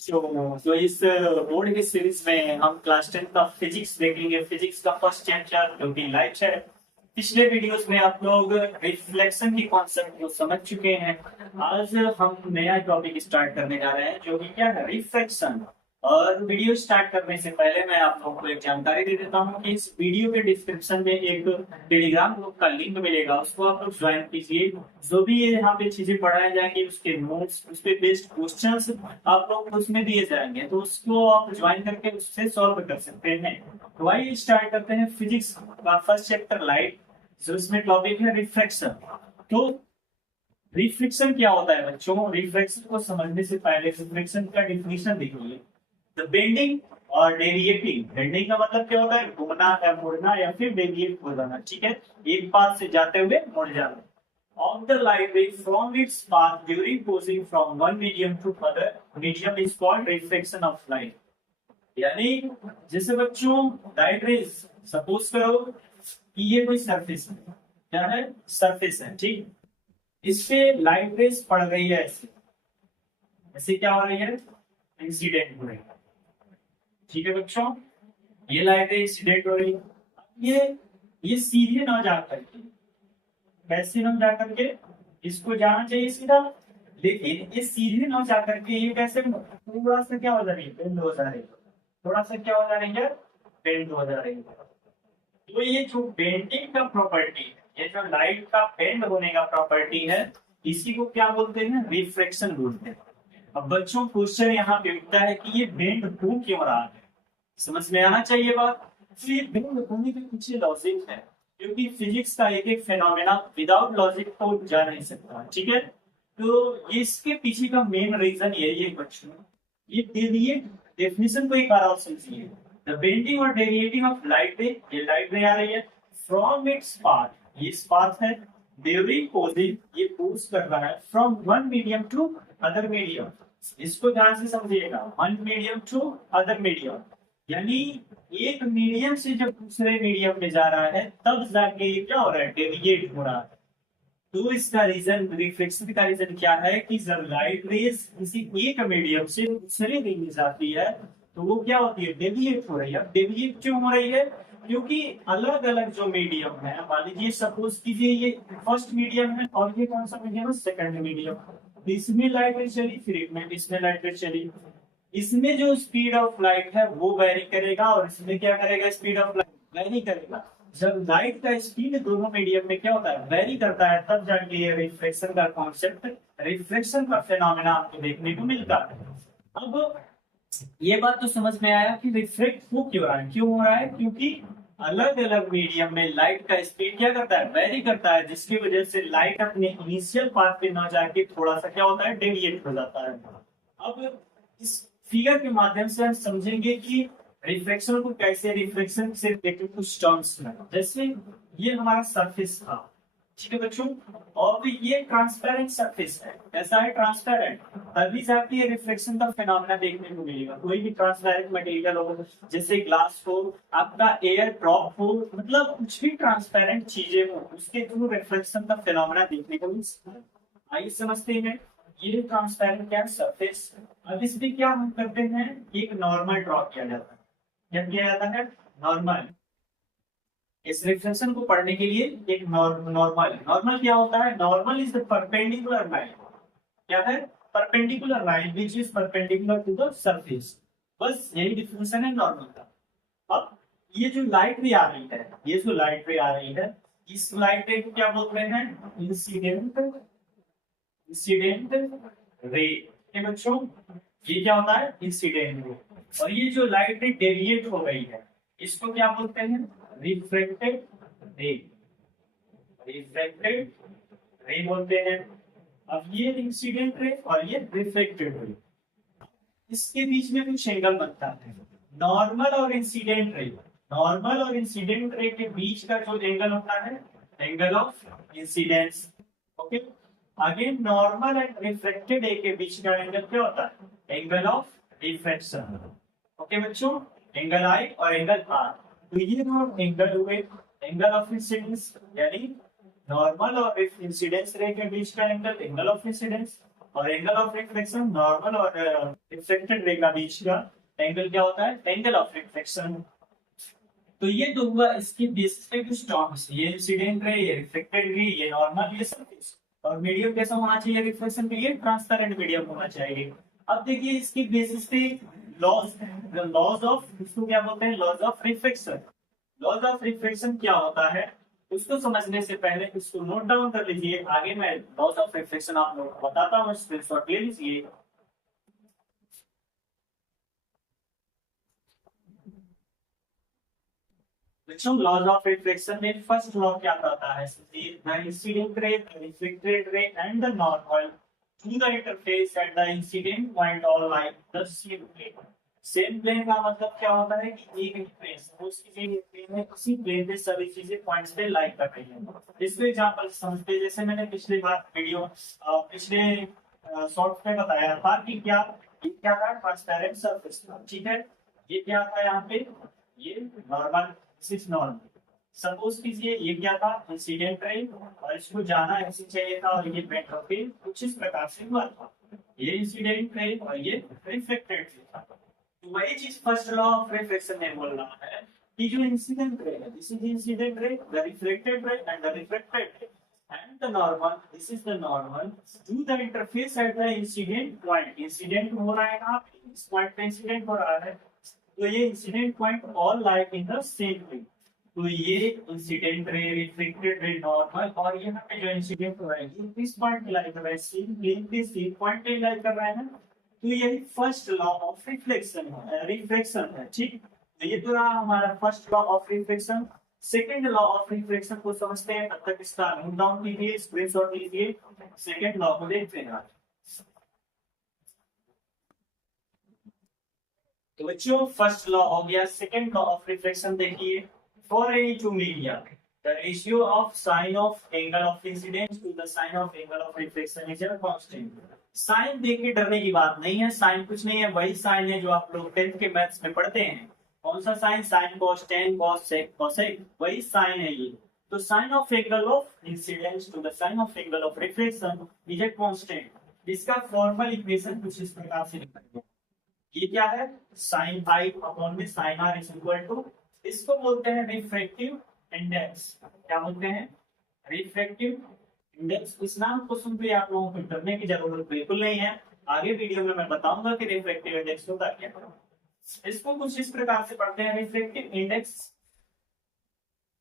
तो इस बोर्ड की सीरीज में हम क्लास 10 का फिजिक्स देखेंगे। फिजिक्स का फर्स्ट चैप्टर जो कि लाइट है। पिछले वीडियोस में आप लोग रिफ्लेक्शन की कॉन्सेप्ट को समझ चुके हैं। आज हम नया टॉपिक स्टार्ट करने जा रहे हैं जो कि क्या है, रिफ्लेक्शन। और वीडियो स्टार्ट करने से पहले मैं आप लोगों को एक जानकारी दे देता हूँ कि इस वीडियो के डिस्क्रिप्शन में एक टेलीग्राम ग्रुप का लिंक मिलेगा, उसको आप लोग ज्वाइन कीजिए। जो भी ये यहाँ पे चीजें पढ़ाई जाएंगी उसके नोट्स, उस पे बेस्ड क्वेश्चंस आप लोग को उसमें दिए जाएंगे, तो उसको आप ज्वाइन करके उससे सॉल्व कर सकते हैं। तो आइए स्टार्ट करते हैं फिजिक्स का फर्स्ट चैप्टर लाइट, जो इसमें टॉपिक है रिफ्लेक्शन। तो रिफ्लेक्शन क्या होता है बच्चों? रिफ्लेक्शन को समझने से पहले रिफ्लेक्शन का डिफिनेशन देखिए। द बेंडिंग और डेविएटिंग। बेंडिंग का मतलब क्या होता है? घूमना या मुड़ना, या फिर डेविएट हो जाना। ठीक है, एक पाथ से जाते हुए मुड़ जाना। Of the light ray from its path during passing from one medium to other medium is called reflection of light। यानी जैसे बच्चों लाइट रेज, सपोज करो कि ये कोई सरफेस है। क्या है? सरफेस है, ठीक। इस पे लाइट रेज पड़ रही है, ऐसे ऐसे क्या हो रही है? इंसिडेंट हो रही है। ठीक है बच्चों, ये लाइट रेज इंसिडेंट हो रही है। ये सीधे ना जा करके, वैसे ना जा करके इसको जाना चाहिए सीधा, लेकिन ये सीधे ना जा करके ये कैसे थोड़ा सा क्या हो जा रही है? बेंड हो जा रही है। थोड़ा सा क्या हो जा रही है? बेंड हो जा रही है। तो ये जो बेंडिंग का प्रॉपर्टी है, ये जो लाइट का बेंड होने का प्रॉपर्टी है, इसी को क्या बोलते हैं? रिफ्लेक्शन बोलते हैं। अब बच्चों क्वेश्चन यहाँ पे उठता है कि ये बेंड हो क्यों रहा है? समझ में आना चाहिए बात। तो ये बेंड होने के पीछे लॉजिक है, क्योंकि फिजिक्स का एक एक फेनोमेना विदाउट लॉजिक तो जा नहीं सकता। ठीक है, तो इसके पीछे का मेन रीजन यही है बच्चों। ये डेविएट डेफिनेशन को एक बार और समझिए। द बेंडिंग और डेविएटिंग ऑफ लाइट रे, ये लाइट रे आ रही है फ्रॉम इट्स पाथ, ये इस पाथ है। ड्यूरिंग पोजिंग, ये पोज कर रहा है from one medium to other medium. इसको ध्यान से समझिएगा, one medium to other medium, यानी एक मीडियम से जब दूसरे मीडियम में जा रहा है तब जाके ये क्या हो रहा है? डेविएट हो रहा है। तो इसका रीजन, रिफ्लेक्शन का रीजन क्या है कि जब लाइट रेज किसी एक मीडियम से दूसरे रे में जाती है तो वो क्या होती है? डेविएट हो रही है। डेविएट क्यों हो रही है? क्योंकि अलग अलग जो मीडियम है, मान लीजिए सपोज कीजिए ये फर्स्ट मीडियम है और ये कौन सा मीडियम है? Second medium. इसमें लाइट रेज चली, फिर इसमें लाइट रेज चली। इसमें जो स्पीड ऑफ लाइट है वो वेरी करेगा, और इसमें क्या करेगा? स्पीड ऑफ लाइट वेरी करेगा। जब लाइट का स्पीड दोनों मीडियम में क्या होता है? वेरी करता है, तब जाके ये रिफ्लेक्शन का कॉन्सेप्ट, रिफ्लेक्शन का फेनोमेना आपको देखने को मिलता है। अब ये बात तो समझ में आया कि रिफ्लेक्ट हो क्यों रहा है? क्यों हो रहा है? क्योंकि अलग अलग मीडियम में लाइट का स्पीड क्या करता है? वेरी करता है, जिसकी वजह से लाइट अपने इनिशियल पाथ पे ना जाके थोड़ा सा क्या होता है? डेविएट हो जाता है। अब इस फिगर के माध्यम से हम समझेंगे कि रिफ्लेक्शन को कैसे, रिफ्लेक्शन से रिलेटेड कुछ टर्म्स में, जैसे ये हमारा सरफेस था, ठीक है बच्चों, और ये ट्रांसपेरेंट सरफेस है। ऐसा है ट्रांसपेरेंट, तभी जाके ये रिफ्लेक्शन का फिनोमेना देखने को मिलेगा। कोई भी ट्रांसपेरेंट मटेरियल हो, जैसे ग्लास हो, आपका एयर ड्रॉप हो, मतलब कुछ भी ट्रांसपेरेंट चीजें हो, उसके थ्रू रिफ्लेक्शन का फिनोमेना देखने को मिल सकता है। आइए समझते हैं। ये ट्रांसपेरेंट क्या? सरफेस। अब इस पे क्या हम करते हैं? एक नॉर्मल ड्रॉ किया जाता है। क्या किया जाता है? नॉर्मल। इस रिफ्लेक्शन को पढ़ने के लिए एक नॉर्मल, नॉर्मल क्या होता है? Normal is the perpendicular line. क्या है? Perpendicular line which is perpendicular to the surface. बस यही डिफिनेशन है नॉर्मल का। अब ये जो लाइट रे आ रही है, ये जो लाइट रे आ रही है, इस लाइट रे को क्या बोलते हैं? Incident, incident ray. बच्चों ये क्या होता है? Incident ray. और ये जो लाइट रे डेविएट हो गई है, इसको क्या बोलते हैं? Reflected ray. रिफ्लेक्टेड रे बोलते हैं। अब ये इंसिडेंट रे और ये रिफ्लेक्टेड रे, इसके बीच में कुछ एंगल बनता है, नॉर्मल और इंसिडेंट रे। नॉर्मल और इंसिडेंट रे के बीच का जो एंगल होता है, angle of incidence. Okay, again normal and reflected ray के बीच का एंगल क्या होता है? Angle of reflection. ओके बच्चों, एंगल आई और एंगल आर। तो ये दोनों एंगल हुए एंगल ऑफ इंसिडेंस, यानी नॉर्मल और इंसिडेंस रे के बीच का एंगल, एंगल ऑफ इंसिडेंस। और एंगल ऑफ रिफ्लेक्शन नॉर्मल और रिफ्लेक्टेड रे का बीच का एंगल क्या होता है, एंगल ऑफ रिफ्लेक्शन। तो ये तो हुआ इसकी बेसिस पे कुछ टर्म्स, ये इंसिडेंट रे, ये रिफ्लेक्टेड रे, ये नॉर्मल, ये सरफेस। और मीडियम कैसा होना चाहिए रिफ्लेक्शन के लिए, ट्रांसपेरेंट मीडियम होना चाहिए। अब देखिए इसकी बेसिस पे लॉज, लॉज ऑफ, इसको क्या बोलते हैं, laws of reflection. Laws of reflection क्या होता है उसको समझने से पहले इसको नोट डाउन कर लीजिए, आगे मैं लॉज ऑफ रिफ्लेक्शन आप लोगों को बताता हूँ, स्क्रीनशॉट ले लीजिए। बच्चों लॉज ऑफ रिफ्लेक्शन में फर्स्ट लॉ क्या कहता है, the incident ray, the reflected ray and the normal to the interface at the incident point all like the same plane। Same plane का मतलब क्या होता है कि एक ही प्लेन, सपोज कीजिए ये प्लेन है, उसी प्लेन पे सभी चीजें पॉइंट्स पे लाइक कर रही हैं। इसको एग्जांपल समझते हैं, जैसे मैंने पिछली बार वीडियो पिछले शॉर्ट में बताया था कि क्या, ये क्या था, ट्रांसपेरेंट सरफेस था, ठीक है। ये क्या था यहाँ पे, ये normal, this is normal. Suppose कीजिए ये क्या था, इंसिडेंट रे, और इसको जाना ऐसे चाहिए था और ये बेंड होके कुछ इस प्रकार से हुआ था। ये इंसिडेंट रे और ये रिफ्लेक्टेड रे था। तो वही चीज फर्स्ट लॉ ऑफ रिफ्लेक्शन में बोल रहा है कि जो इंसिडेंट रे है, this is incident ray, the reflected ray and the reflected ray and the normal, this is the normal to the interface at the incident point। Incident हो रहा है ना, इस पॉइंट पे इंसिडेंट हो रहा है, तो ये incident point all like in the same way. तो ये incident ray, reflected ray, normal, और यहाँ पे जो इंसिडेंट हो रहा है इस पॉइंट पे लाइक कर रहा है, सेम प्लेन पे सेम पॉइंट पे लाइक कर रहा है ना। तो यही फर्स्ट लॉ ऑफ रिफ्लेक्शन है, रिफ्लेक्शन है, ठीक। तो ये तो रहा हमारा first law of reflection. Second law of reflection को समझते हैं, तब तक इसका नोट डाउन कीजिए, स्क्रीनशॉट लीजिए, सेकेंड लॉ को देखते हैं। तो बच्चों फर्स्ट लॉ हो गया, सेकेंड लॉ ऑफ रिफ्लेक्शन देखिए, for any two media the ratio of sine of angle of incidence to the sine of angle of reflection is constant. Sine देख के डरने की बात नहीं है, साइन कुछ नहीं है, वही साइन है जो आप लोग 10th के मैथ्स में पढ़ते हैं। कौन सा sine, sine cos, tan cos, sec cosec, वही साइन है ये। तो sine of angle of incidence to the sine of angle of reflection is a constant. इसका फॉर्मल इक्वेशन कुछ इस प्रकार से लिखेंगे, ये क्या है, साइन आई अपॉन में sine R is equal to, इसको बोलते हैं रिफ्रैक्टिव इंडेक्स। क्या बोलते हैं, रिफ्रैक्टिव इंडेक्स। इस नाम को सुन के आप लोगों को डरने की जरूरत बिल्कुल नहीं है, आगे वीडियो में मैं बताऊंगा कि रिफ्रैक्टिव इंडेक्स होता क्या है। इसको कुछ इस प्रकार से पढ़ते हैं, reflective index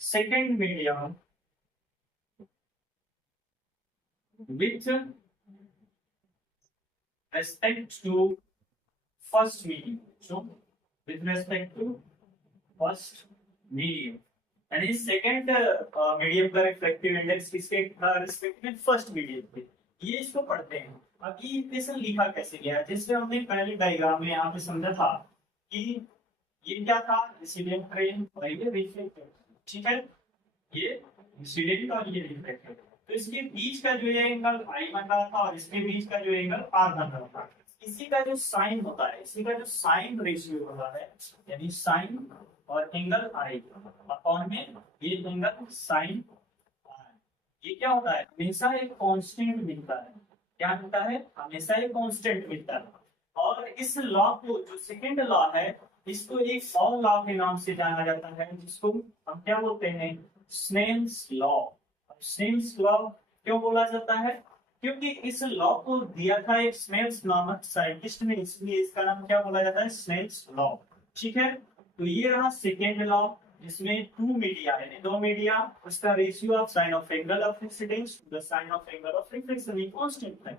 second medium with respect to first medium, so with respect to first medium, यानी सेकेंड मीडियम का रिफ्लेक्टिव इंडेक्स किसके रिस्पेक्ट में, फर्स्ट मीडियम पे। ये इसको पढ़ते हैं। अब ये इक्वेशन लिखा कैसे गया, जैसे हमने पहले डायग्राम में यहाँ पे समझा था कि ये क्या था, इंसिडेंट रे और ये रिफ्लेक्टेड, ठीक है, ये इंसिडेंट और ये रिफ्लेक्टेड। तो इसके बीच का जो ये एंगल आई बन रहा था और इसके बीच का जो एंगल आर बन रहा था, इसी का जो साइन होता है, इसी का जो साइन रेशियो होता है, यानी साइन और एंगल आई अपॉन में ये एंगल साइन आर, ये क्या होता है, हमेशा एक कांस्टेंट मिलता है। क्या मिलता है, हमेशा एक कांस्टेंट मिलता है। और इस लॉ को, जो सेकेंड लॉ है, इसको एक और लॉ के नाम से जाना जाता है, जिसको हम क्या बोलते हैं, स्नेल्स लॉ। स्नेल्स लॉ क्यों बोला जाता है, क्योंकि इस लॉ को दिया था एक स्नेल्स नामक साइंटिस्ट ने, इसलिए इसका नाम क्या बोला जाता है, स्नेल्स लॉ, ठीक है। तो ये रहा सेकेंड लॉ, जिसमें टू मीडिया है, दो मीडिया, उसका ratio of sine of angle of incidence to the sine of angle of reflection constant है।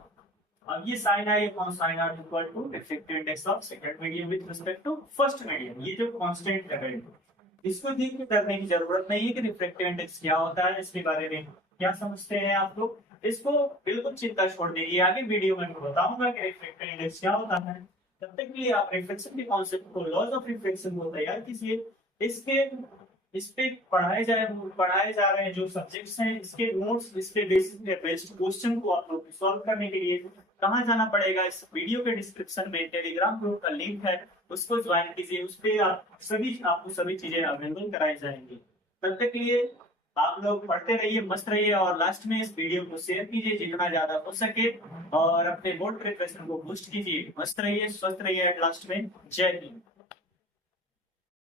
अब ये sin i upon sin r equal to reflective index of second medium with respect to first medium, ये जो constant है, इसको देख के डरने की जरूरत नहीं है कि रिफ्लेक्टिव इंडेक्स क्या होता है, इसके बारे में क्या समझते हैं आप लोग, इसको बिल्कुल चिंता छोड़ दीजिए, आगे वीडियो में मैं बताऊंगा कि रिफ्लेक्टिव इंडेक्स क्या होता है। तब तक के लिए आप रिफ्लेक्शन के कॉन्सेप्ट को, लॉज ऑफ रिफ्लेक्शन को तैयार कीजिए। इसके इस पे पढ़ाए जा रहे हैं जो सब्जेक्ट्स हैं, इसके नोट्स, इसके बेसिक क्वेश्चन को आप लोग सॉल्व करने के लिए कहाँ जाना पड़ेगा, इस वीडियो के डिस्क्रिप्शन में टेलीग्राम ग्रुप का लिंक है, उसको ज्वाइन कीजिए, उस पे आपको सभी चीजें अवेलेबल कराई जाएंगी। तब तक के लिए आप लोग पढ़ते रहिए, मस्त रहिए, और लास्ट में इस वीडियो को शेयर कीजिए जितना ज्यादा हो सके, और अपने बोर्ड प्रिपरेशन को बूस्ट कीजिए। मस्त रहिए, स्वस्थ रहिए, एट लास्ट में जय हिंद।